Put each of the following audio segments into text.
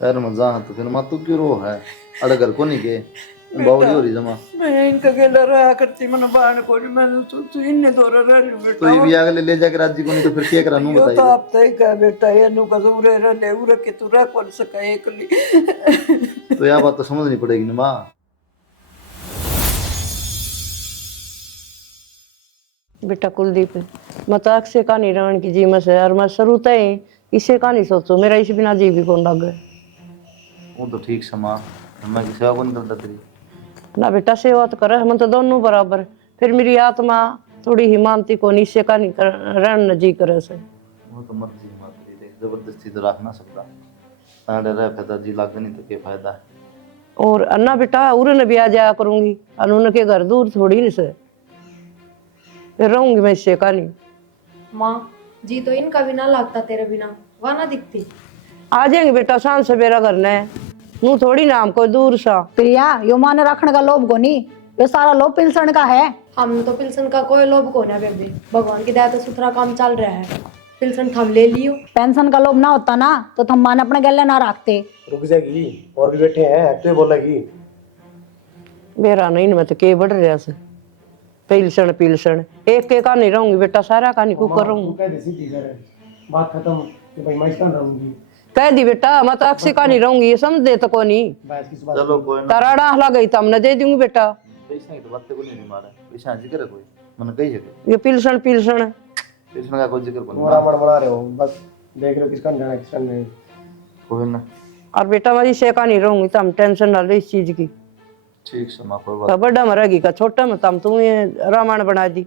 यार मजा तो फिर मत तू क्यों रो है। अड़ घर को नहीं के बावली हो रही जमा। मैं इनका अकेला रहा करती मन बाण को नहीं मैंने तू इन्ने दौरा रह लू तो बेटा। ये भी आगे ले जाकर राजी को नहीं तो फिर क्या करा नू यो तो बताइए। आप तय कह बेटा ये नु का उरे रह ले उरे के तू रह कौन सका एकली। तो यह बात तो समझनी पड़ेगी ना माँ। बेटा कुलदीप मजाक से कहानी रावण की जीमत है और मैं शुरू तय इसे कहानी सोचो मेरा इस बिना जी भी कौन लग गए। वो तो ठीक से माँ मैं की सेवा कौन करता तेरी। ना बेटा सेवा तो करे हम तो दोनों बराबर। फिर मेरी आत्मा थोड़ी ही मानती को इसे कहानी रण जी करे से। वो तो मर्जी माँ तेरी देख जबरदस्ती तो रख ना सकता। साढ़े रह फायदा जी लाग नहीं तो क्या फायदा है। और अन्ना बेटा उरे न भी आ जाया करूंगी और उनके घर दूर थोड़ी नहीं से फिर रहूंगी मैं इससे कहानी। माँ जी तो इनका भी ना लगता तेरे बिना वह ना दिखती। आ जाएंगे बेटा शाम से मेरा घर ने नू थोड़ी नाम कोई दूर सा। प्रिया यो माने रखने का लोभ को नहीं, ये सारा लोभ पिलसण का है। हम तो पिल्सन का कोई लोभ को ना बेबे, भगवान की दया तो सुथरा काम चल रहा है। पिल्सन थम ले लियो। पेंशन का लोभ ना होता ना तो तुम माने अपने गले ना रखते। रुक जाएगी और भी बैठे हैं तो ये बोलेगी। मेरा नहीं मैं तो के बढ़ रहा से पिलसण पिलसण एक के का नहीं रहूंगी बेटा सारा का नहीं कुकर रहूंगी। कह दे सीधी कर बात खत्म कि भाई मैं इसका रहूंगी। कह दी बेटा मैं तो अक्सी का नहीं रहूंगी ये समझ दे तो को नहीं। बस किस बात चलो कोई ना तराड़ा हला गई तो हमने दे दूंगी बेटा। पैसा की तो बात को नहीं मारा पैसा जिक्र है कोई मन कही है ये पिलसण पिलसण पैसा का कोई जिक्र कोई मोरा मन बना रहे हो, बस देख रहे हो किसका जाना किसका नहीं। कोई ना। और बेटा मैं इसे का नहीं रहूंगी तो हम टेंशन ना ले इस चीज की। ठीक से माँ कोई बात तो बड़ा मरेगी का छोटा में तम तुम ये रामायण बना दी।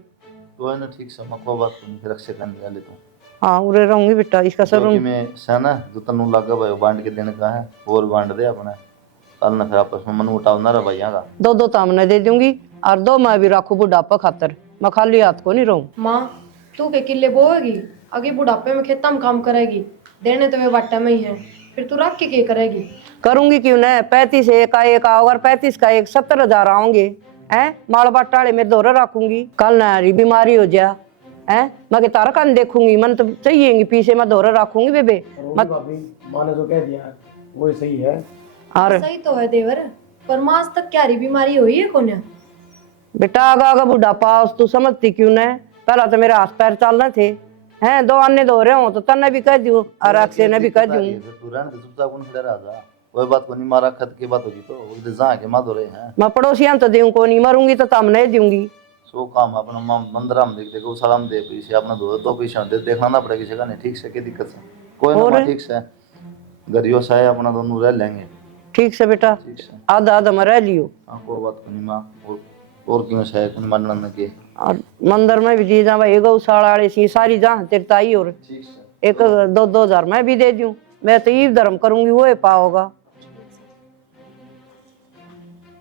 कोई ना ठीक से माँ कोई बात नहीं फिर रक्षा करने वाले तो हाँ उरे रहूंगी बेटा इसका सर क्योंकि मैं सेना जो तनु लागा भाई बांट के देने का है और बांट दे अपना कल ना फिर आपस में मन उठाव ना रहा भाई यहाँ का। दो दो तो हमने दे दूंगी और दो मैं भी रखू बुढ़ापा खातर मैं खाली हाथ को नहीं रहूं। माँ तू के किले बोएगी आगे बुढ़ापे में खेता में काम करेगी, देने तो वे बाटे में ही है, फिर तू रख के करेगी। करूंगी क्यों न 35 एक आओगे 35 का एक 70,000 आओगे हैं माड़ बाटाले में दौरा रखूंगी कल नारी बीमारी हो जा हैं मैं तारा कान देखूंगी मन तो चाहिए पीछे मैं दौरा रखूंगी बेबे मत भाभी माँ ने जो कह दिया वो सही है। और सही तो है देवर, पर माँ आज तक क्या री बीमारी हुई है कोन्या। बेटा आगा आगा बुढ़ापा तू समझती क्यों न पहला तो मेरे हाथ पैर चलने थे हैं दो अन्य दो रहे हो तो तन्ने भी कह दूं और अक्षय ने भी कह दूं। तू रहने दे चुपचाप कौन खड़ा रहा जा कोई बात को नहीं मारा खत की बात होगी तो उधर जहाँ के माँ दो रहे हैं मैं पड़ोसियां तो दूं को नहीं मरूंगी तो तम नहीं दूंगी। सो काम अपना मंदिर हम देख देखो सलाम दे पीछे अपना दो तो पीछे दे देखना ना पड़ेगा किसी का नहीं ठीक से क्या दिक्कत है कोई ना माँ, ठीक से गरियो सा है अपना दोनों रह लेंगे ठीक से बेटा ठीक से। आधा आधा में रह लियो हाँ कोई बात को नहीं माँ और क्यों से है मानना न के और मंदिर में भी दी जा भाई गौशाला वाले सी सारी जहाँ तेरी ताई और ठीक से। एक 2,000 मैं भी दे दूं मैं तो ये धर्म करूंगी वो पाओगा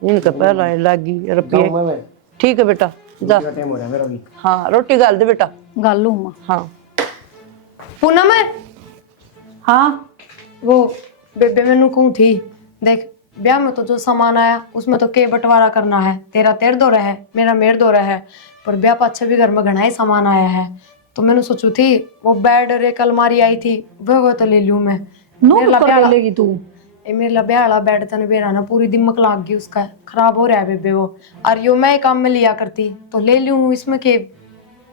इनका पहला लागी रुपये। जाऊँ मैं ठीक है बेटा जा। टाइम हो रहा है मेरा भी। हाँ रोटी गाल दे बेटा। गाल लूं माँ। हाँ पूनम है हाँ वो बेबे मैनू कहूँ थी देख ब्याह में तो जो सामान आया उसमें तो के बंटवारा करना है, तेरा तेर दो रहा है मेरा मेर दो रहा है, पर ब्याह पाछे भी घर में घना ही सामान आया है तो मैंने सोचू थी वो बेड और एक अलमारी आई थी वो तो ले लूं मैं। नो मेरे ला कर ब्याह- ले लेगी तू। ए मेरे ला ब्याह वाला बेड तने बेरा ना पूरी दिमाग लाग गई उसका, खराब हो रहा है बेबे वो, और यो मैं काम में लिया करती तो ले लूं इसमें के।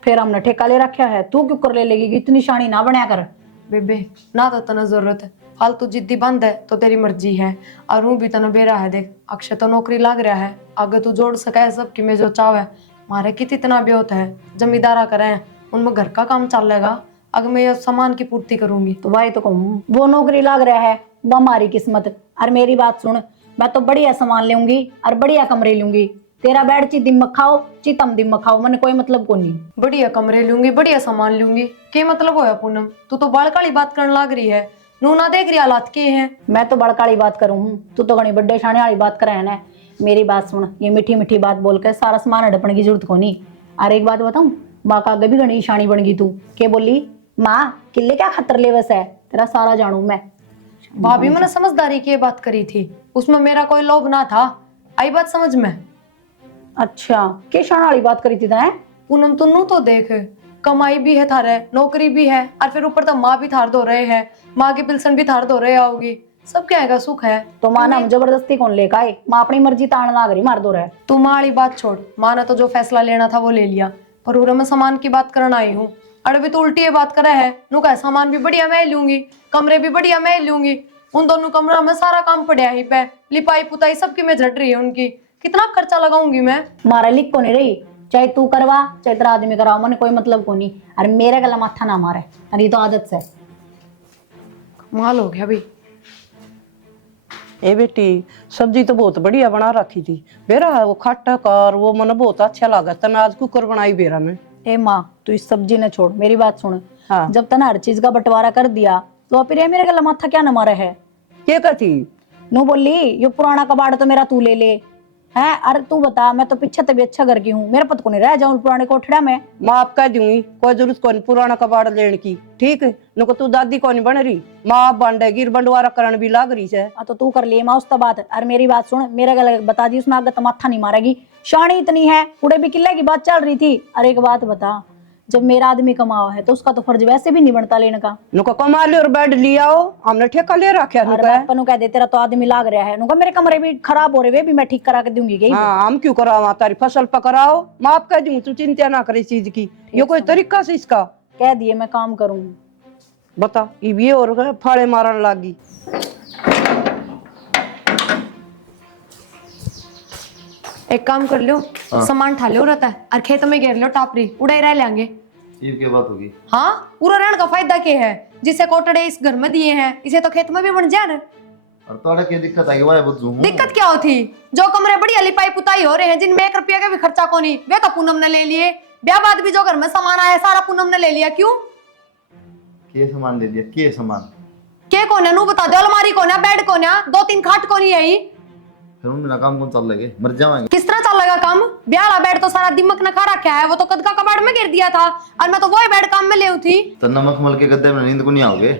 फिर हमने ठेका ले रखा है तू क्यों कर ले लेगी, इतनी शानी ना बनया कर। बेबे ना तो तना जरूरत है, फालतू जिद्दी बंद है तो तेरी मर्जी है, और वो भी तना बेरा है देख अक्षय तो नौकरी लाग रहा है अगर तू जोड़ सका है सबकी में जो चाव है मारे कितना भी होता है जमींदारा करें उनमें घर का काम चलेगा अगर मैं ये सामान की पूर्ति करूंगी तो भाई तो कहूँ वो नौकरी लाग रहा है वो हमारी किस्मत। और मेरी बात सुन मैं तो बढ़िया सामान लूंगी और बढ़िया कमरे लूंगी, तेरा बेड ची दिमाग खाओ ची तम दिमाग खाओ मैंने कोई मतलब को नहीं। बढ़िया कमरे लूंगी बढ़िया सामान लूंगी क्या मतलब होया पूनम, तू तो बड़काली बात करने लग रही है, नू ना देख रही हालात के हैं। मैं तो बड़काली बात करूँ तू तो घनी बड्डे शाने वाली बात करे ना। मेरी बात सुन ये मीठी मीठी बात बोल के सारा सामान हड़पने की जरूरत को नहीं। और एक बात बताऊं माँ का आगे भी घनी शानी बन गई तू के बोली माँ किले क्या खतर ले बस है तेरा सारा जानू मैं। भाभी मैंने समझदारी की ये बात करी थी उसमें मेरा कोई लोभ ना था, आई बात समझ में। अच्छा के शान वाली बात करी थी तैं। पूनम तुन्नू तो देख कमाई भी है थारे नौकरी भी है और फिर ऊपर तो माँ भी थार दो रहे हैं, माँ की पिल्सन भी थार दो रहे आओगी, सब क्या है सुख है। तो माँ ना हम जबरदस्ती कौन लेकर आए, माँ अपनी मर्जी तान लाग रही मार दो रहे। तू माँ वाली बात छोड़, माँ ने तो जो फैसला लेना था वो ले लिया, पर उरे मैं सामान की बात करना आई हूँ। अरे भी तो उल्टी ये बात करे है, नु कह सामान भी बढ़िया मैं लूंगी, कमरे भी बढ़िया मैं लूंगी। उन दोनों कमरा में सारा काम पड़ा ही पे, लिपाई पुताई सबकी मैं झड़ रही है उनकी, कितना खर्चा लगाऊंगी मैं। मारा लिख को नहीं रही, चाहे तू करवा चाहे तेरा आदमी कराओ, मैंने कोई मतलब को नहीं। अरे मेरे गला माथा ना मारे, अरे ये तो आदत से। कमाल हो गया भाई। ए बेटी सब्जी तो बहुत बढ़िया बना रखी थी बेरा, वो खट्टा कर वो मन बहुत अच्छा लगा तना, आज कुकर बनाई बेरा में। ए माँ तू इस सब्जी ने छोड़, मेरी बात सुन। हाँ। जब तने हर चीज का बंटवारा कर दिया तो फिर ये मेरे गला माथा क्या न मारे है। क्या कहती? नो बोली ये पुराना कबाड़ तो मेरा तू ले ले है। अरे तू बता, मैं तो पीछे तभी अच्छा घर की हूँ, मेरा पत को नहीं रह जाऊं पुराने कोठड़ा में। माँ कह दूंगी, कोई जरूरत कौन पुराना कबाड़ लेने की, ठीक है नको तू दादी कौन बन रही, माँ बांटेगी बंटवारा करण भी लाग रही है। तो तू कर लिए माँ उसका बात। अरे मेरी बात सुन, मेरे गले बता दी उसमें आगे तो माथा नहीं मारेगी, शानी इतनी है, उड़े भी किले की बात चल रही थी। अरे एक बात बता, जब मेरा आदमी कमावा है तो उसका तो फर्ज वैसे भी नहीं बनता लेने का। नुका कमा ले और बेड लिया हो, हमने ठेका ले रखा है नुका। अपन कह दे तेरा तो आदमी लाग रहा है, नुका मेरे कमरे भी खराब हो रहे वे भी मैं ठीक करा के दूंगी गई। हाँ हम क्यों करावा, तारी फसल पकड़ाओ, माफ कर दूं, तू चिंता ना करे इस चीज की, ये कोई तरीका से इसका कह दिए मैं काम करूँ। बता ये और फाड़े मारन लागी। एक काम कर लो, सामान ठा लो रहता है और खेत में घेर लो टापरी, उड़े रह लेंगे। ये क्या बात होगी? हाँ पूरा रहने का फायदा क्या है, जिसे कोटड़े इस घर में दिए हैं इसे तो खेत में भी बन जाए ना। और तोड़ा क्या दिक्कत आई वाय बुझू हूं? दिक्कत क्या होती, जो कमरे बढ़िया लिपाई पुताई हो रहे हैं जिनमें 1 रुपया का भी खर्चा को नहीं, वे तो पूनम ने ले लिए। ब्याह बाद भी जो घर में सामान आया सारा पूनम ने ले लिया, क्यों? के सामान ले लिया? के सामान के कौन है नू बता दो, अलमारी कौन है, बेड कौन है, 2-3 खाट कौन है ही? फिर मेरा काम कौन चल लगे, मर जाएंगे। किस तरह चल लगा काम? ब्याह वाला बेड तो सारा दिमाग न खा रखा है, वो तो कद का कबाड़ में गिर दिया था और मैं तो वही बेड काम में ले थी। तो नमक मल के गद्दे में नींद को नहीं आओगे,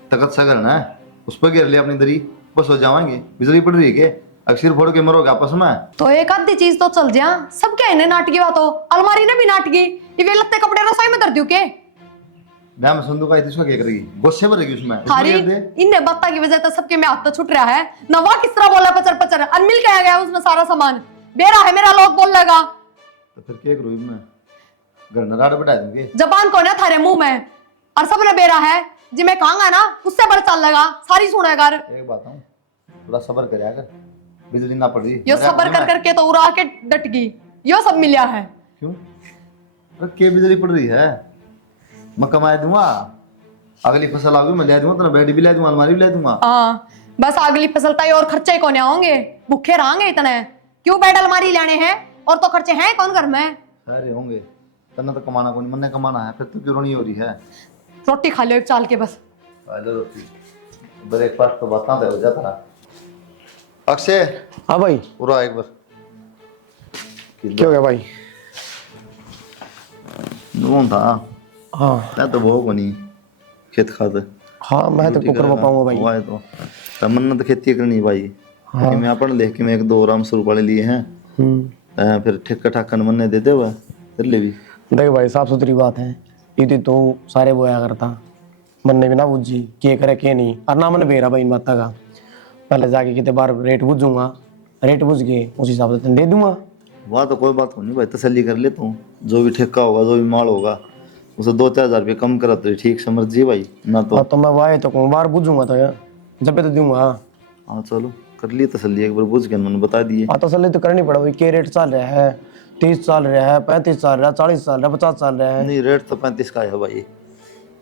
तकत सा करना है, उस पर गिर लिया अपनी दरी, बस हो जाएंगे। बिजली पड़ रही है के अक्सर फोड़ के मरोगे आपस में। तो एक आधी चीज तो चल जा, सब क्या इन्हें नाटकी बात हो, अलमारी ने भी नाटकी, ये लत्ते कपड़े रसोई में धर दूं के? मैं संदूक आई थी उसका क्या करेगी, गोस्से भरेगी उसमें, थारी इन्हें बत्ता की वजह से सबके में हाथ तो छूट रहा है ना, वाह किस तरह बोला पचर पचर, और मिल के आ गया उसमें सारा सामान, बेरा है मेरा लोग बोल लगा। तो फिर क्या करूँ मैं, घर न राड़ बढ़ा दूंगी। जबान कौन है थारे मुंह में, और सबने बेरा है जी मैं कहूंगा ना उससे बड़ा चल लगा, सारी सुनेगा। एक बात हूँ, थोड़ा सब्र करे, अगर बिजली ना पड़ रही यो सबर कर करके तो उड़ा के डट गई, यो सब मिला है। क्यों? अरे के बिजली पड़ रही है, मैं कमा दूंगा, अगली फसल आगी मैं ले दूंगा, तेरा बेड भी ले दूंगा, अलमारी भी ले दूंगा। हाँ बस अगली फसल तय और खर्चे कौन होंगे, भूखे रहेंगे इतने, क्यों बेड अलमारी लेने हैं, और तो खर्चे हैं कौन घर में? सारे होंगे, तना तो कमाना कौन, मन्ने कमाना है, फिर तो क्यों नहीं हो रही है। रोटी खा लो एक चाल के बस। पहले रोटी ब्रेकफास्ट तो बात हो जाता है। अक्षय हाँ भाई, पूरा एक बार क्या हो गया भाई? कौन था? हाँ मैं तो वो बनी खेत खाद। हाँ मैं तो कुकर में पाऊंगा भाई। हुआ है तो तमन्ना तो खेती करनी है भाई। हाँ। कि मैं अपन लेके के मैं 1-2 राम शुरू वाले लिए हैं, फिर ठेका ठाकन मन्ने दे दे हुआ तेरे लिए भी। देख भाई साफ सुथरी बात है, ये तो सारे बोया करता, मन ने भी ना बुझी के करे के नहीं, और ना मन बेरा भाई इन बात का। पहले जाके कितने बार रेट बुझूंगा, रेट बुझ के उस हिसाब से दे दूंगा। वहाँ तो कोई बात नहीं भाई, तसल्ली कर लेता हूँ, जो भी ठेका होगा जो भी माल होगा उसे 2-4 हज़ार रुपये कम करा तो ठीक समझ जी भाई ना। तो मैं वाए तो कहूँ बार बुझूंगा तो यार, जब तो दूंगा। हाँ चलो कर लिए तसल्ली, एक बार बुझ के मैंने बता दिए। हाँ तसल्ली तो करनी पड़ा भाई, के रेट चल रहा है, 30 चल रहा है, 35 चल रहा है, 40 चल रहा है, 50 चल रहा है। नहीं रेट तो 35 का है भाई।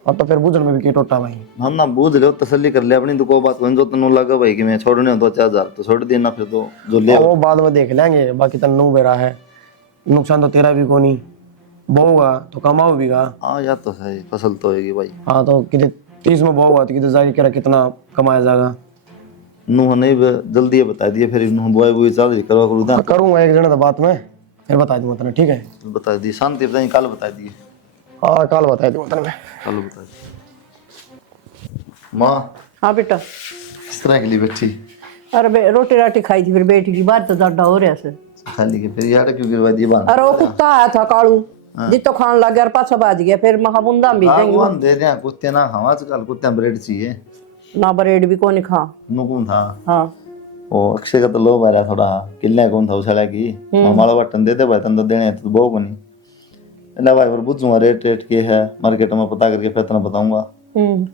अब तो फिर बुझन में भी के टोटा भाई। हम ना बूझ लो, तसल्ली कर ले अपनी, तो कोई बात नहीं, जो तनु लगा भाई कि मैं छोड़ने 2-4 हज़ार तो छोड़ देना, फिर तो जो ले वो बाद में देख लेंगे, बाकी तन्नू बेरा है, नुकसान तो तेरा भी कोनी, बोगा तो कमाओ भी गा। हाँ यार तो सही, फसल तो होगी भाई। हाँ तो कितने 30 में बोगा तो कितने जारी करा कितना कमाया जाएगा। नूह नहीं जल्दी बता दिए, फिर नूह बुआई बुआई चल रही करवा करूँ हाँ, करूंगा एक जने तो बात में फिर बता दूंगा तेने, ठीक है? बता दिए, शांति बताइए, कल बता दिए। हाँ कल बता दूंगा तेने मैं। कल बता दिए। माँ हाँ बेटा, इस तरह के लिए बैठी अरे रोटी राटी खाई थी, फिर बेटी की बात तो ज्यादा हो रहा है। खाली के फिर यार क्यों गिरवा दिए बांध? अरे वो कुत्ता आया था कालू, जितो खान लग गया और पाछा बाज गया, फिर महाबुंदा भी देंगे। दे दे कुत्ते ना खाओ, आजकल कुत्ते ब्रेड चाहिए। ना ब्रेड भी कौन खा। नु कौन था हाँ वो अक्षय का तो लोभ आ रहा थोड़ा किल्ले कौन था उछला की हमारा बटन दे दे भाई तन तो देने तो बहु बनी ना भाई और बुझूंगा रेट रेट के है मार्केट में पता करके फिर तना बताऊंगा।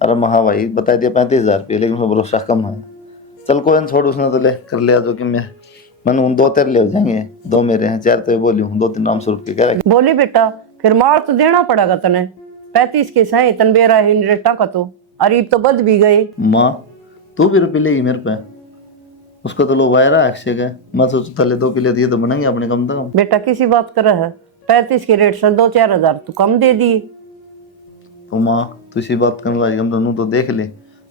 अरे महा भाई बता दिया 35,000 रुपये लेकिन उसमें भरोसा कम है। चल कोई न छोड़ उसने तो ले कर लिया जो कि मैंने उन 2-3 ले हो जाएंगे 2 मेरे हैं 4 तो बोली हूँ 2-3 नाम स्वरूप के कह रहे बोली बेटा फिर मार तो देना पड़ेगा तने 35 के सही तन बेरा है रेटा का तो अरीब तो बद भी गए। माँ तू भी रुपये लेगी मेरे पे उसका तो लोग आया रहा अक्षय का मैं सोचता ले 2 किलो दिए तो बनेंगे अपने कम से कम। बेटा किसी बात कर रहा है 35 के रेट से 2-4 हजार तू कम दे दी। तो माँ तू इसी बात करने लगी हम दोनों तो देख ले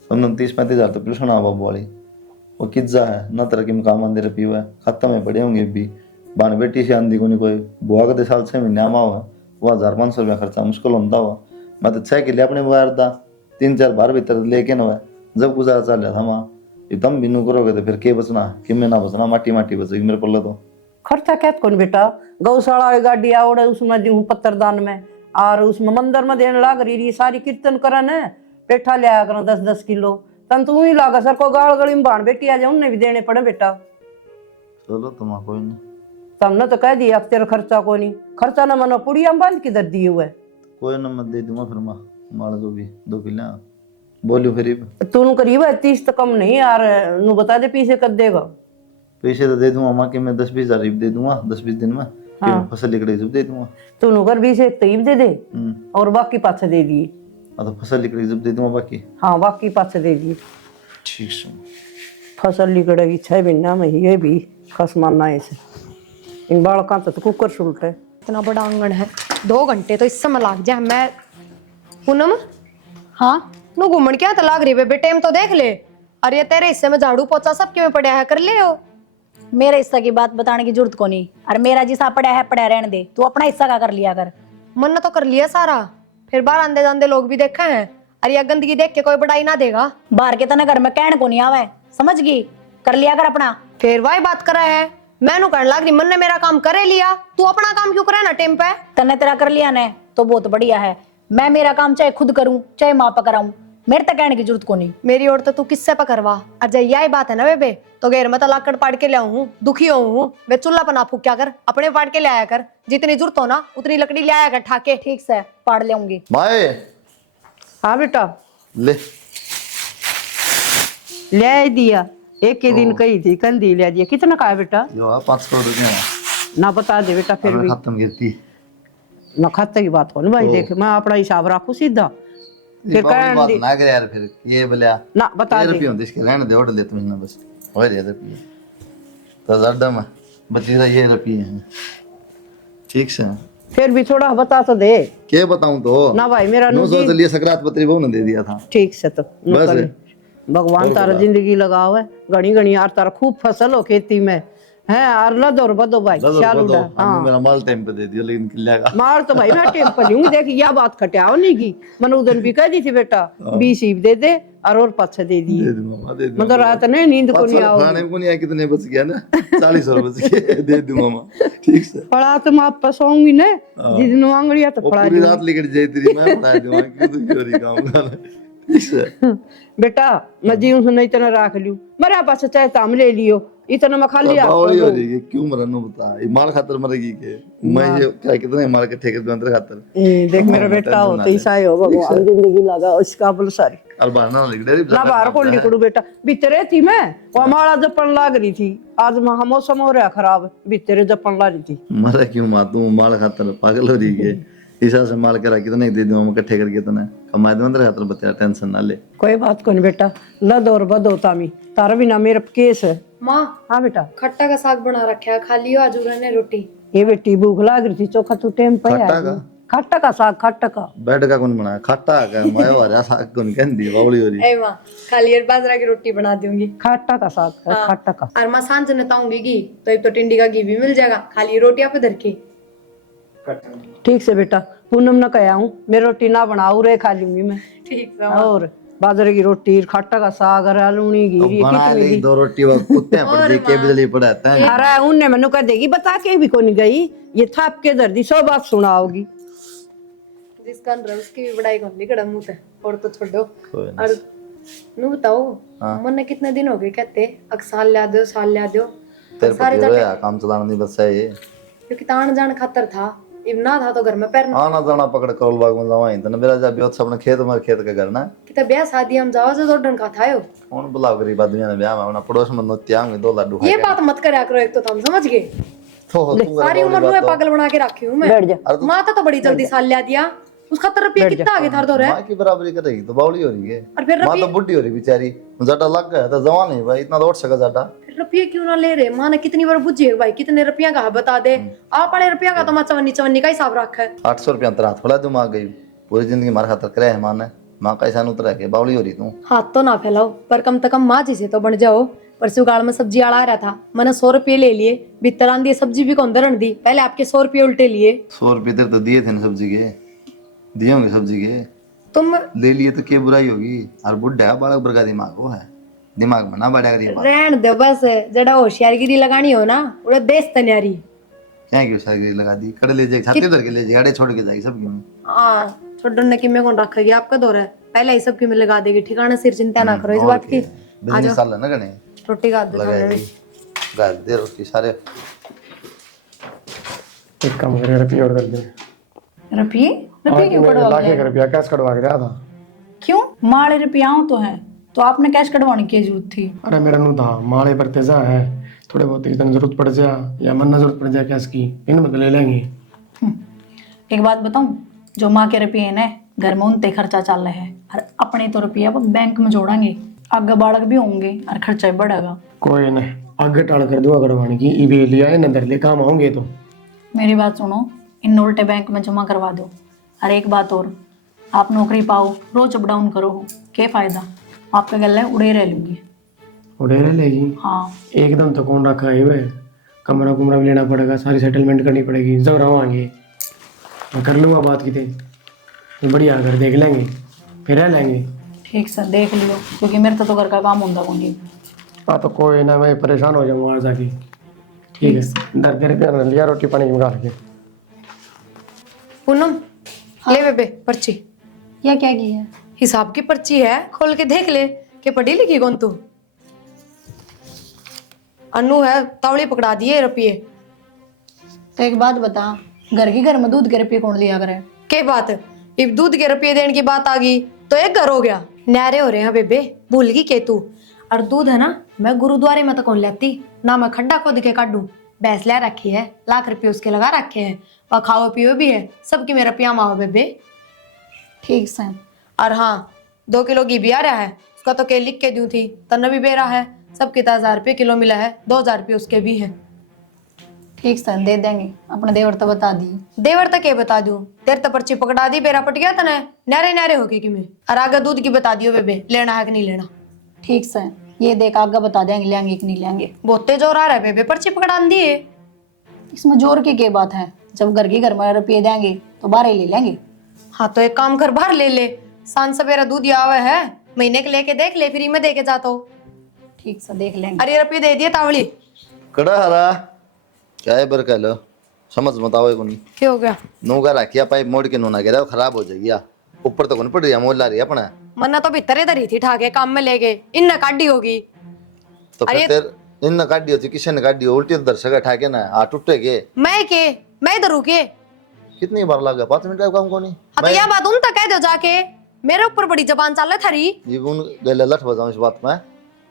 तुमने 30-35 हजार तो पिलसना बाबू वाली वो किज्जा है न तरह की मकाम अंदर रपी हुआ है खत्म है बड़े होंगे भी बान बेटी से आंधी को नहीं कोई बुआ का साल 6 महीने आमा हुआ वो 1,500 रुपया खर्चा मुश्किल होता हुआ मैं तो 6 किले अपने बाहर था 3-4 बार भीतर लेके न हुआ जब गुजारा चल रहा था माँ तुम भी नू करोगे तो फिर के बचना कि मैं ना बचना माटी माटी बचेगी मेरे पल्ले तो खर्चा क्या कौन बेटा गौशाला वाली गाड़ी आवड़े उसमें दूं पत्थरदान में और उसमें मंदिर में देने लाग रही सारी कीर्तन करन है पेठा लिया करो 10-10 किलो तन तू ही लागा सर को गाल गली में बाण बेटी आ जाए उन्हें भी देने पड़े बेटा। चलो तुम कोई नहीं तुमने तो कह दिया तेरा खर्चा को नहीं खर्चा न मनो पुड़िया बांध किधर दिए हुए कोई ना मैं दे दूंगा फिर माँ मार दो भी 2 किलो बोलियो फिर तू करीब है 30 तो कम नहीं यार नू बता दे पीछे कर देगा पैसे तो दे दूंगा माँ कि मैं 10-20 हजार दे दूंगा 10-20 दिन में फिर फसल लिखड़ी जब दे दूंगा तू कर 20 एक तईब दे दे और बाकी पाछे दे दिए। हाँ तो फसल लिखड़ी जब दे दूंगा बाकी हाँ बाकी पाछे दे दिए। ठीक है फसल लिकड़ेगी 6 महीना में ये भी खस मानना ऐसे इन बालका तो कुकर सुलट है। इतना बड़ा आंगन है 2 घंटे तो इस समय लग जाए। मैं पूनम हाँ नु घूमन क्या तो लाग रही बेबे टाइम तो देख ले। अरे तेरे हिस्से में झाड़ू पोछा सब क्यों पड़ा है कर ले हो। मेरे हिस्सा की बात बताने की जरूरत को नहीं और मेरा जिसा पड़ा है पड़ा रहने दे तू अपना हिस्सा का कर लिया कर। मन तो कर लिया सारा फिर बाहर आंदे जांदे लोग भी देखा है। अरे यह गंदगी देख के कोई बड़ाई ना देगा। बाहर के तना घर में कहने को नहीं आवे समझ गई कर लिया कर अपना। फिर वही बात करा है मैनू कहने लग रही मन ने मेरा काम करे लिया तू अपना काम क्यों करे ना टाइम पे। तने तेरा कर लिया ने तो बहुत बढ़िया है। मैं मेरा काम चाहे खुद करूं चाहे माँ पे कराऊं मेरे तक कहने की जरूरत को नहीं। मेरी ओर तो तू किससे पकड़वा अजय यही बात है ना बेबे तो गैर में तो लाकड़ पाड़ के ले आऊं दुखी हूँ वे चूल्हा पर ना फूक क्या कर अपने पाड़ के ले आया कर जितनी जरूरत हो ना उतनी लकड़ी ले आया कर ठाके। ठीक से पाड़ लेऊंगी। माए हाँ बेटा ले ले दिया एक के दिन कही थी कंदी ले दिया कितना का है बेटा जो 5 करोड़ रुपये ना बता दे बेटा फिर भी खत्म गिरती ना खाते की बात हो ना भाई देख मैं अपना हिसाब रखू सीधा फिर बात ना करे यार फिर ये बोलिया ना बता दे रुपये होते इसके रहने दे ऑर्डर ले तुम ना बस हो रहे रुपये तो ज्यादा में बची रहा ये रुपये हैं ठीक से फिर भी थोड़ा बता तो दे। क्या बताऊं तो ना भाई मेरा नो सोच लिए सकरात पत्री बहु ने दे दिया था ठीक से तो बस है। भगवान तारा जिंदगी लगाओ है घनी घनी यार तारा खूब फसल हो खेती में है और लदो बदो भाई चालू डा। हाँ मेरा माल टाइम पे दे दिया लेकिन किल्ला का मार तो भाई मैं टेम पर लूंगी देख यह बात खटाओ नहीं की मैंने उधर भी कह दी थी बेटा 20 ईब दे दे और पाछे दे दिए दे दूंगा मां दे दूंगा मतलब रात ने नींद को नहीं आओ खाने को नहीं आया कितने बच गया ना 40 और बच गए दे दूंगा मां ठीक से पड़ा तो मैं आप सोऊंगी ना जिस दिन मांगड़िया तो वो पड़ा पूरी रात लेकर जाई तेरी मैं पढ़ा दूंगा क्यों तू क्यों रही काम करना ठीक से बेटा मैं जीव से नहीं तना रख लियो मेरे पास चाहे ताम ले लियो इतना मैं खाली बावली हो रही है क्यों मरनो बता ये माल खातर मरेगी के मैं ये क्या कितने माल के ठेके अंदर खातर देख मेरा बेटा हो तो ऐसा ही हो भगवान जिंदगी लगा इसका बोल सारी और बाहर ना लिख दे ना बाहर को लिखड़ू बेटा भीतरे थी मैं वो हमारा जपन लाग रही थी आज मौसम हो रहा खराब भीतरे जपन ला रही थी मरा क्यों मां तू माल खातर पागल हो रही है हिसाब से माल करा कितने दे दूं हम इकट्ठे करके इतना कमा दे अंदर खातर बता टेंशन ना ले कोई बात को नहीं बेटा लद और बदो तामी तारा बिना मेरा केस है। माँ हाँ बेटा खट्टा का साग बना रखा है खा लियो आज ने रोटी। ये बेटी भूख लाग रही थी चोखा तू टेम पे खट्टा का खट्टा का साग खट्टा का बेड का कौन बनाया खट्टा का मैं वाला साग कौन कहंदी बावली हो रही ए माँ खाली बाजरा की रोटी बना दूंगी खट्टा का साग खट्टा का और माँ सांझ ने ताऊंगी घी तो एक तो टिंडी का घी भी मिल जाएगा खाली रोटियां पे धर के। ठीक से बेटा पूनम न कहा हूँ मैं रोटी ना बनाऊ रे खा लूंगी मैं ठीक है और बाजरे की रोटी खट्टा का साग अरे लूनी घी बना ले 2 रोटी वो कुत्ते पर जी के बिजली पड़ाता है अरे उनने मैंने कह देगी बता के भी कौन गई ये थाप के दर्दी सौ बात सुनाओगी जिसका उसकी भी बड़ाई कौन निकड़ा मुंह ते और तो छोड़ो। और नू बताओ हाँ। मन कितने दिन हो गए कहते अक साल ला दो साल ला दो तेरे सारे पति जाते है काम चलाना नहीं बस है ये। क्योंकि तान जान खातर था इब ना था तो घर में पैर आना जाना पकड़ करोल बाग में जावा तो मेरा जा ब्योत अपने खेत में खेत के घर ना किता ब्याह शादी हम जाओ से दौड़न का था यो कौन बुलाओ गरीब आदमी ने ब्याह में अपना पड़ोस में नोत्या होंगे 2 लाडू ये खाए बात मत करया करो एक तो तुम समझ गए तो तू सारी उम्र में पागल बना के रखी हूं मैं बैठ जा। माता तो बड़ी जल्दी साल ला दिया उसका तो रुपया कितना आगे थार दो रहे माँ की बराबरी करेगी तो बावली हो रही है। और फिर माँ तो बुढ़ी हो रही बेचारी जटा लग गया तो जवान है भाई इतना दौड़ सका जटा रुपये क्यों ना ले रहे माँ ने कितनी बार बुझे भाई कितने रुपया का है बता दे आप वाले रुपया का तो मैं चवन्नी चवन्नी का हिसाब रखा है 800 रुपया अंतर हाथ खोला दिमाग गई पूरी जिंदगी मार खातर करे है माँ ने माँ का ऐसा उतरा के बावली हो रही तू हाथ तो ना फैलाओ पर कम से कम माँ जी से तो बन जाओ परसों गाड़ में सब्जी आड़ा रहा था मैंने 100 रुपये ले लिए भीतर आंधी सब्जी भी कौन दरण दी पहले आपके 100 रुपये उल्टे लिए 100 रुपये तेरे तो दिए थे ना सब्जी के दिए होंगे सब्जी के तुम ले लिए तो क्या बुराई होगी और बुढ़ा है बालक वर्ग का दिमाग वो है दिमाग में ना बढ़ा गरीब रहन दो बस जड़ा होशियारगिरी लगानी हो ना उड़ा देश तन्यारी क्या क्यों सारी लगा दी कड़े ले जाए छाती धर के ले जाए अड़े छोड़ के जाएगी सब क्यों हाँ छोड़ने ने किमे कौन रखेगी आपका दौर है पहले ही सब की में लगा देगी ठिकाना सिर चिंता ना करो इस बात की बिजनेस साल है ना गने रोटी का दो सामने में। गाल दे रोटी सारे एक काम करे रुपये और कर दे रुपये रुपये क्यों कटवा लाख एक रुपया कैश कटवा के दिया था। क्यों माड़े रुपयाओं तो है तो आपने कैश कटवाने की जरूरत थी। अरे मेरा नू था माले पर तेजा है थोड़े बहुत इतनी जरूरत पड़ जाए या मन जरूरत पड़ जाए कैश की इन बदले ले लेंगे। एक बात बताऊं जो माँ के रुपये ना घर में उनते खर्चा चल रहा है और अपने तो रुपया अब बैंक में जोड़ेंगे आगे बालक भी होंगे और खर्चा भी बढ़ेगा। कोई ना आगे टाल कर दुआ करवाने की ईबे लिया है नंदर ले काम आऊंगे तो मेरी बात सुनो इन उल्टे बैंक में जमा करवा दो। और एक बात और आप नौकरी पाओ रोज अप डाउन करो क्या फायदा आपका गल है उड़े रह लूंगी। उड़े रह लेगी हाँ एकदम तो कौन रखा है वे कमरा कुमरा भी लेना पड़ेगा सारी सेटलमेंट करनी पड़ेगी जब रहोगे मैं कर लूँगा बात की थे तो बढ़िया घर देख लेंगे फिर रह लेंगे। ठीक सर देख लियो क्योंकि मेरे तो घर का काम होता होंगे। हाँ तो कोई ना मैं परेशान हो जाऊँगा जाके ठीक है दर दे रुपया लिया रोटी पानी मंगा के। पूनम ले बेबे पर्ची या क्या की है हिसाब की पर्ची है खोल के देख ले कि पढ़ी लिखी कौन तू अनु है तावड़ी पकड़ा दिए रुपये। तो एक बात बता घर के घर में दूध के रुपये कौन लिया करे। के बात इब दूध के रुपये देने की बात आ गई तो एक घर हो गया न्यारे हो रहे हैं बेबे भूल गई के तू। और दूध है ना मैं गुरुद्वारे में तो कौन लेती ना मैं खड्डा खोद के काटू भैंस ले रखी है लाख रुपये उसके लगा रखे हैं और खाओ पियो भी है सबकी मेरा पियामा हो बेबे। ठीक से और हाँ 2 किलो घी भी आ रहा है उसका तो के लिख के दूं थी तन्ना भी बेरा है सबके 1000 रुपये किलो मिला है 2000 रुपये उसके भी है। ठीक सर दे देंगे अपने देवर तो बता दी देवर तक ये बता दूं तेरे तो पर्ची पकड़ा दी बेरा पट गया तने नारे नारे होके कि मैं और आगे दूध की बता दियो बेबे लेना है कि नहीं लेना। ठीक सर ये देख आगे बता देंगे लेंगे कि नहीं लेंगे। बहुते जोर आ रहा है बेबे पर्ची पकड़ा दिए इसमें जोर की क्या बात है जब घर के घर में रुपये देंगे तो बाहर ही ले लेंगे। हाँ तो एक काम कर बाहर ले ले सांझ सवेरा दूध आवे है महीने के लेके देख ले फ्री में दे के जाता हो। ठीक सर देख लेंगे। अरे रुपये दे दिए तावड़ी कड़ा हरा क्या है बर कह लो समझ मत आओ नहीं क्या हो गया नूगा रखिया पाइप मोड़ के नूना गिरा खराब हो जाएगी या ऊपर तो कौन पड़ रही है मोल ला रही है अपना मन्ना तो भीतर इधर ही थी ठाके काम में ले गए इन काटी होगी। तो फिर तेर इन काटी होती किसी ने काटी हो उल्टी दर्शक उठा के ना आ टूटे के मैं इधर रुके कितनी बार लग गया 5 मिनट का काम को नहीं हाँ तो यह बात उन तक कह दो जाके मेरे ऊपर बड़ी जबान चल रही थारी ये उन गले लठ बजाऊं इस बात में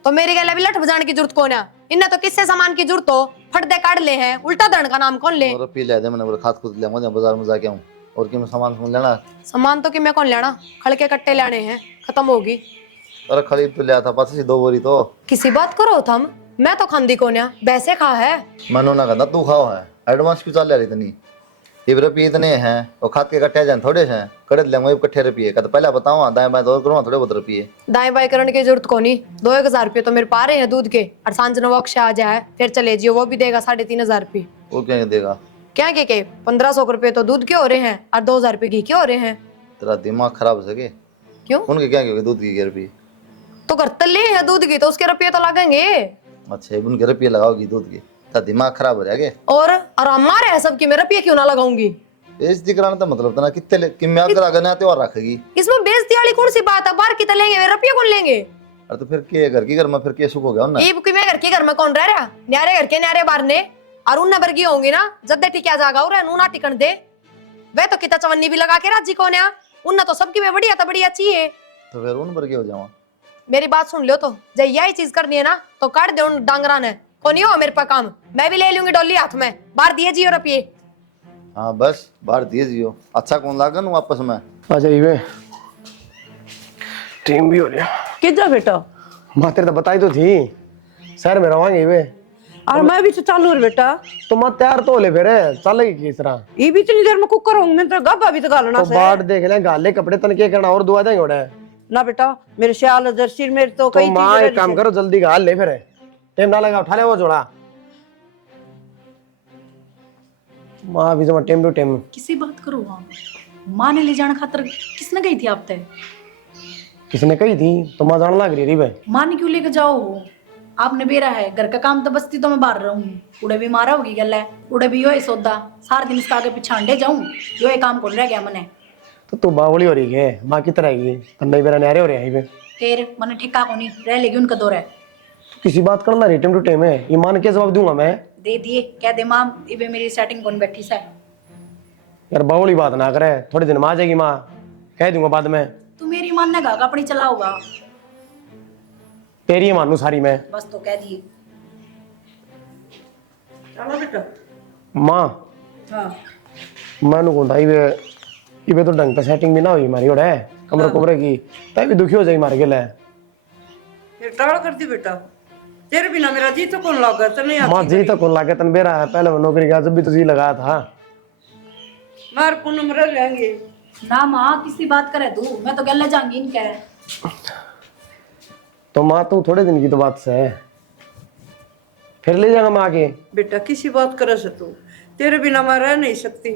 तो मेरी गले भी लठ बजाने की जरूरत कौन है इन्हें तो किससे सामान की जरूरत हो फट दे काट ले है उल्टा धड़ का नाम कौन ले और पी ले दे मैंने बोला खाद खुद ले मुझे बाजार में जाके आऊं और कि मैं सामान सुन लेना सामान तो कि मैं कौन लेना खड़के कट्टे लेने हैं खत्म होगी। अरे खरीद तो लिया था पास से 2 बोरी तो किसी बात करो थम मैं तो खांदी कौन है वैसे खा है मनो ना कहता तू खाओ है एडवांस क्यों चल रही इतनी ये रुपये इतने हैं और खाद के कट्टे जाए थोड़े हैं कड़े लेंगे इकट्ठे रुपये का तो पहले बताओ दाएं बाएं दौड़ करूँ थोड़े बहुत रुपये दाएं बाएं करने की जरूरत को नहीं 2-1000 रुपये तो मेरे पा रहे हैं दूध के और सांझ नवा अक्षय आ जाए फिर चले जियो वो भी देगा 3500 रुपये। वो क्या नहीं देगा क्या के 1500 रुपये तो दूध के हो रहे हैं और 2000 रुपये घी के हो रहे हैं। तेरा दिमाग खराब हो सके क्यों उनके क्या क्यों दूध की रुपये तो घर तले है दूध की तो उसके रुपये तो लगेंगे। अच्छा उनके रुपये लगाओगी दूध की तो दिमाग खराब हो जाएगा और आराम मारे है सबकी मैं रुपये क्यों ना लगाऊंगी बेइज्जती कराने का मतलब था ना कितने कि मैं अगर आगे ना त्योहार रखेगी। इसमें बेइज्जती वाली कौन सी बात है? बाहर की तो लेंगे, रुपये कौन लेंगे? अरे तो फिर के घर की घर में फिर के सुख हो गया ना। ये कि मैं घर के घर में कौन रह रहा? न्यारे घर के न्यारे बाहर ने और उन नंबर की होंगी ना जद्दे टिका जागा और नू ना टिकन दे। वे तो किता चवन्नी भी लगा के राजी कौन है? उन्ना तो सबकी में बढ़िया तो बढ़िया चाहिए। तो फिर उन पर के हो जावा। मेरी बात सुन लो, तो जब यही चीज करनी है ना तो काट दे उन डांगरा ने। कोनी हो मेरे पे काम, मैं भी ले लूंगी डोली हाथ में, बाहर दिए जी और रुपये। हाँ बस बाहर दिए जियो, अच्छा कौन लागन वापस में। आ जाइए, टीम भी हो रही है। किधर बेटा? माँ तेरे तो बताई तो थी शहर में रवांगे वे। और मैं भी तो चालू है बेटा। तो मैं तैयार तो ले फिर चलेगी किस तरह? ये भी इतनी देर में कुकर हूँ मैं तो गब्बा भी तो गालना तो से। बाट देख ले, गाले कपड़े तन के करना और दुआ देंगे उड़े। ना बेटा मेरे श्याल जर्सी मेरे तो तो कई माँ एक काम करो, जल्दी गाल ले फिर, टाइम ना लगा, उठा ले वो जोड़ा। माँ अभी जमा टाइम टू टाइम। किसी बात करो वहाँ माँ ने ले जाने खातर किसने गई थी आप तय? किसने कही थी? तो माँ जान लग रही भाई। माँ ने क्यों लेकर जाओ? आपने बेरा है घर का काम तो बस्ती तो मैं बाहर रहूंगी। उड़े भी मारा होगी गल है, उड़े भी यो ही सौदा सारा दिन इसका आगे पीछे अंडे जाऊं, यो ही काम कौन रह गया मने। तो तू बावली हो रही है, माँ की तरह की तन्ने बेरा न्यारे हो रहे हैं। फिर मने ठिका को नहीं रह लेगी उनका दौर है। तो किसी बात करना रही टाइम टू टाइम है, ये मान के जवाब दूंगा मैं। दे दिए कह दे माँ इबे मेरी सेटिंग कौन बैठी सा। यार बावली बात ना करे, थोड़े दिन में आ जाएगी माँ, कह दूंगा बाद में। तू मेरी मानने का अपनी चलाओगा? तेरी मानू सारी मैं। बस तो कह दिए। चलो बेटा। माँ हाँ मैंने कहता इवे तो ढंग पे सेटिंग भी ना हुई हमारी ओड़े कमरे कुमरे की, तब भी दुखी हो जाएगी मार के ले। ये टाड़ कर दी बेटा, तेरे बिना मेरा जी तो कौन लगा तो नहीं माँ आती। जी तो कौन लागे तन बेरा है, पहले वो नौकरी का जब भी तुझे लगाया था। मार पूनम रह लेंगे ना माँ किसी बात करे तू, मैं तो गले जाऊंगी इनके। तो माँ तू थोड़े दिन की तो बात से है, फिर ले जाएगा माँ के। बेटा किसी बात करे से तू, तेरे बिना मैं रह नहीं सकती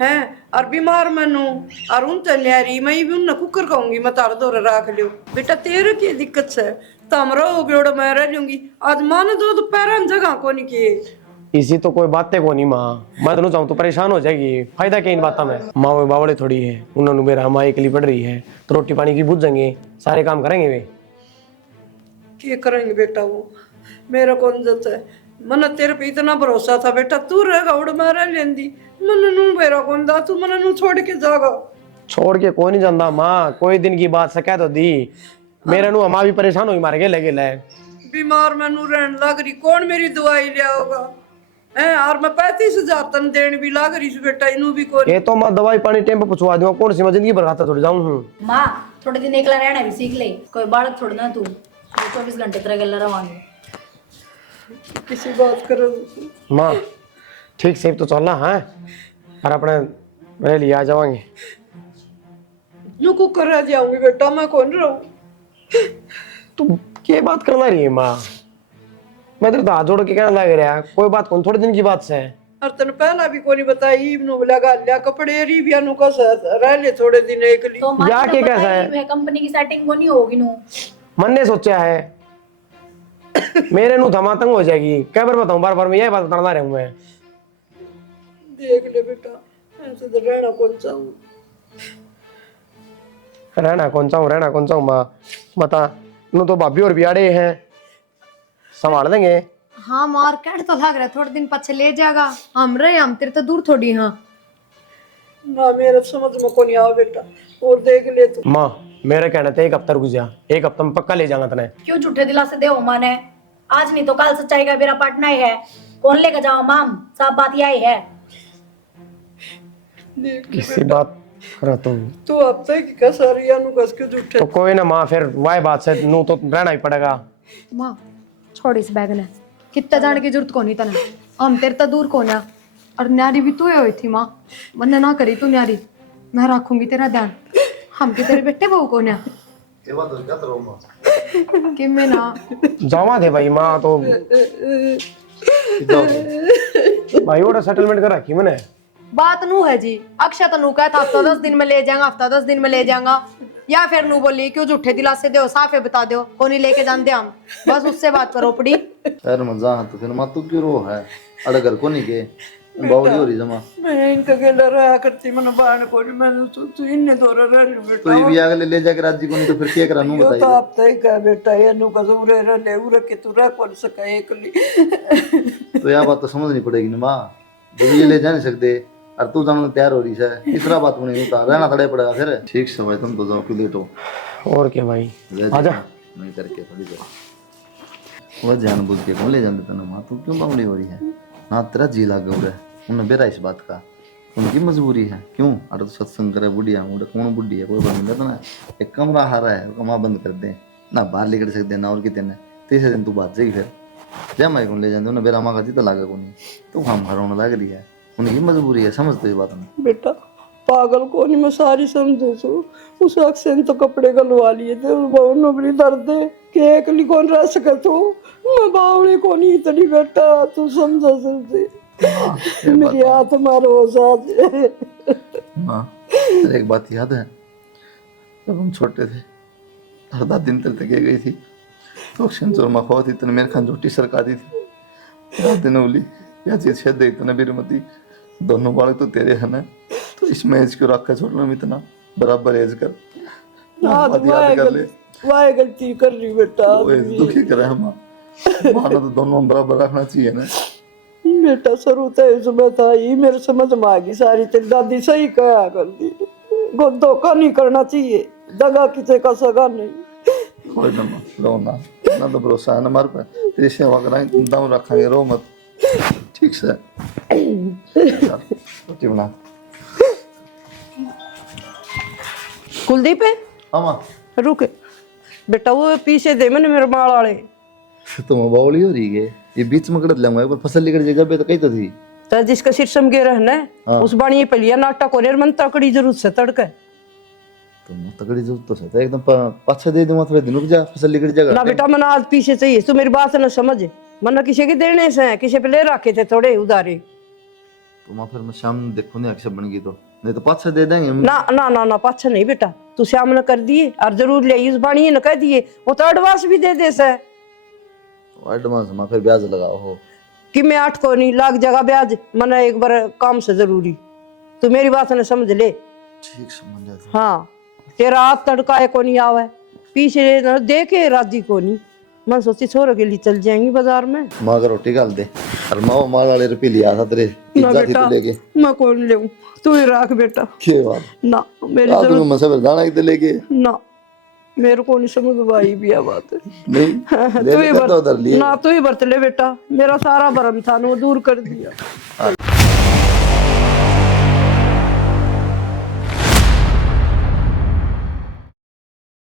हैं। और बीमार मैनू और उन न्यारी मैं भी उन कुकर कहूंगी मैं तार दौरे रख लियो। बेटा तेरे की दिक्कत से तम रहोगे और मैं रह लूंगी। आज मान दो तो पैरन जगह को नहीं किए। इसी तो कोई बातें को नहीं माँ, मैं तो चाहूँ तो परेशान हो जाएगी, फायदा क्या इन बातों में। माँ में बावड़े थोड़ी है, उन्होंने मेरा माँ अकेली पड़ रही है, तो रोटी पानी की बुझ जाएंगे, सारे काम करेंगे वे। क्या करेंगे बेटा वो, मेरा कौन जाता है। मन तेरे पे इतना भरोसा था बेटा, तू रहेगा उड़ मैं रह लेंदी। मन नू मेरा कौन दा, तू मन नू छोड़ के जागा। छोड़ के कोई नहीं जानता माँ, कोई दिन की बात सकै तो दी, मेरे नु माँ भी परेशान हुई मार के लगे ले। बीमार मैनू रहन लग रही, कौन मेरी दवाई लियाओगा है। और मैं 35,000 तन देन भी लाग रही बेटा, इनू भी कोई। ये तो मैं दवाई पानी टाइम पे पूछवा दूंगा, कौन सी मैं जिंदगी भर खाता थोड़ी जाऊं हूँ। माँ थोड़े दिन एकला रहना भी सीख ले, कोई बालक थोड़ी ना तू 24 घंटे तेरा गला रवांगे। किसी बात करो माँ ठीक से तो चलना है, और अपने मेरे लिए आ जावांगे। नु को कर जाऊंगी बेटा, मैं कौन रहूं। तू ये बात करना रही है माँ, मैं तेरे तो हाथ जोड़ के कहना लग रहा है, कोई बात कौन थोड़े दिन की बात से है। और तन पहला भी कोनी बताई इब्नु लगा लिया कपड़े री भी अनु का रह ले थोड़े दिन एक ली। तो माँ या ने के तो कैसा बताई है? है कंपनी की सेटिंग को नहीं होगी नू। मन ने सोचा है मेरे नु धमातंग हो जाएगी, क्या बार बताऊं, बार बार मैं यही बात बताना रहा हूं मैं। देख ले बेटा, ऐसे तो रहना कौन चाहूं। रहना कौन चाहूं माँ, बता नु तो भाभी और बियाड़े हैं, संभाल देंगे। हाँ मार कैट तो लग रहा है, थोड़े दिन पीछे ले जाएगा। हम रहे हम तेरे तो दूर थोड़ी। हाँ ना मेरा समझ में को नहीं आओ बेटा, और देख ले तू। माँ मेरे कहने थे एक हफ्ता रुक जा, एक हफ्ता में पक्का ले जाऊंगा तने। क्यों झूठे दिलासे दे माँ ने? आज नहीं तो कल सच्चाई का बेरा पाटना ही है, कौन लेकर जाओ माम, सब बात यही है। देख ले किसी बात करा तू अब तक क्या सारी अनु कस के झूठे। तो कोई ना माँ, फिर वाई बात से नू तो रहना ही पड़ेगा। माँ छोड़ इस बैग ने, कितना जाने की जरूरत को नहीं तने, हम तेरे तो दूर को ना। और न्यारी भी तू हुई थी माँ, वरना ना करी तू न्यारी, मैं रखूंगी तेरा ध्यान। हम के तेरे बेटे बहू को ना ये बात तो क्या करो माँ। कि मैं ना जावा दे भाई माँ, तो भाई और सेटलमेंट कर रखी मैंने। बात नू है जी, अक्षय तो नू कहता हफ्ता 10 दिन में ले जाएगा, हफ्ता 10 दिन में ले जाएगा। या फिर नू बोली क्यों झूठे दिलासे दो, साफे बता दो को नहीं लेके जानते हम, बस उससे बात करो पड़ी। यार मजा तो फिर माँ तू क्यों रो है, अड़े घर को नहीं गए बावली हो रही जमा मैं इनका गेला रहा करती मन बाण को नहीं मैंने तू इन्ने दौरा रह ली बेटा तो ये भी आगे ले जाके राजी को नहीं तो फिर क्या करा नू यो तो बताइए आप तय का बेटा ये नु का उरे रह ले उरे के तू रह कौन सका एकली तो यह बात तो समझनी पड़ेगी ना माँ जब ये ले जा नहीं सकते और तू जाने तैयार हो रही है तीसरा बात बनी नहीं रहना थोड़ा पड़ेगा फिर ठीक से भाई तुम तो जाओ कि लेट हो और क्या भाई आजा नहीं करके थोड़ी देर वो जान बुझ के कौन ले जाते तेना माँ तू क्यों बावली हो रही है ना तेरा जी लग गया उन्हें बेरा इस बात का उनकी मजबूरी है क्यों अरे तो सत्संग करे बुढ़िया मुझे कौन बुढ़ी है कोई बन जाता ना एक कमरा हारा है कमा बंद कर दे ना बाहर लेकर सकते ना और कितने तीसरे दिन तू बात जाएगी फिर जब मैं कौन ले जाते उन्हें बेरा माँ का जीता लागा को नहीं तू हम हराने लग रही है उनकी मजबूरी है समझते ये बात में बेटा पागल को नहीं मैं सारी समझू सू उस अक्सर तो कपड़े गलवा लिए थे बहुत नबरी दर्द है कि एकली कौन रह सके तू मैं बावली को नहीं इतनी बेटा तू समझा सकती मेरी आत्मा रो साथ हाँ अरे एक बात याद है जब हम छोटे थे हर 10 दिन तक गई थी तो शंचोर मखवा थी तने मेरे खान झूठी सरका दी थी रात दिन उली या चीज छेद दे इतना बिरमती दोनों बालक तो तेरे है ना तो इसमें एज क्यों रखा छोड़ लो इतना बराबर एज कर बात याद कर ले वाह गलती कर रही बेटा वो एज दुखी करे हम माना तो दोनों बराबर रखना चाहिए ना बेटा शुरू तो इसमें था ये मेरे समझ में आ गई सारी तेरी दादी सही कहा कर दी को धोखा नहीं करना चाहिए दगा किसी का सगा नहीं कोई ना रो ना ना तो भरोसा है ना हमारे पे तेरी सेवा कराएंगे दम रखेंगे रो मत ठीक से रोटी बना कुलदीप है हाँ माँ रुक बेटा वो पीछे दे मैंने मेरे माल वाले तुम बावली हो रही है ये बीच में कड़त लूंगा एक बार फसल लेकर जगह पे तो कही तो थी तो जिसका शीर्षम गे रहना है उस बाणी पे लिया नाटक को मन तकड़ी जरूरत से तड़का तुम तगड़ी जरूरत तो है एकदम पाछा दे दूंगा थोड़े दिन रुक जा फसल लेकर जगह ना बेटा मैंने आज पीछे चाहिए तू मेरी बात न समझ मन किसी के देने से है किसी पे ले रखे थे थोड़े उधारे तुम फिर मैं शाम देखो नहीं अक्षर बन गई तो नहीं तो पाछा दे देंगे हम ना ना ना ना पाछा नहीं बेटा तू श्याम ने कर दिए और जरूर ले उस बाणी ने कह दिए वो तो एडवांस भी दे से एडवांस में फिर ब्याज लगाओ हो कि मैं 8 को नहीं लाख जगह ब्याज मना एक बार काम से जरूरी तू मेरी बात ने समझ ले ठीक समझ लिया हाँ तेरा हाथ तड़का को नहीं आवे पीछे देखे राजी को नहीं मैं सोची छोरों के लिए चल जाएंगी बाजार में माँ का रोटी गाल दे और माँ माल वाले रुपये लिया था तेरे ना इज्जत थी बेटा तू लेके मैं कौन ले तू ही रख बेटा क्या बात ना मेरी रात जरूरत में मसा दाना एक लेके ना मेरे को नहीं समझ भाई भी बात नहीं ले तू ही लेकर तो उधर लिए ना तू ही बरत ले बेटा मेरा सारा भरम था ना वो दूर कर दिया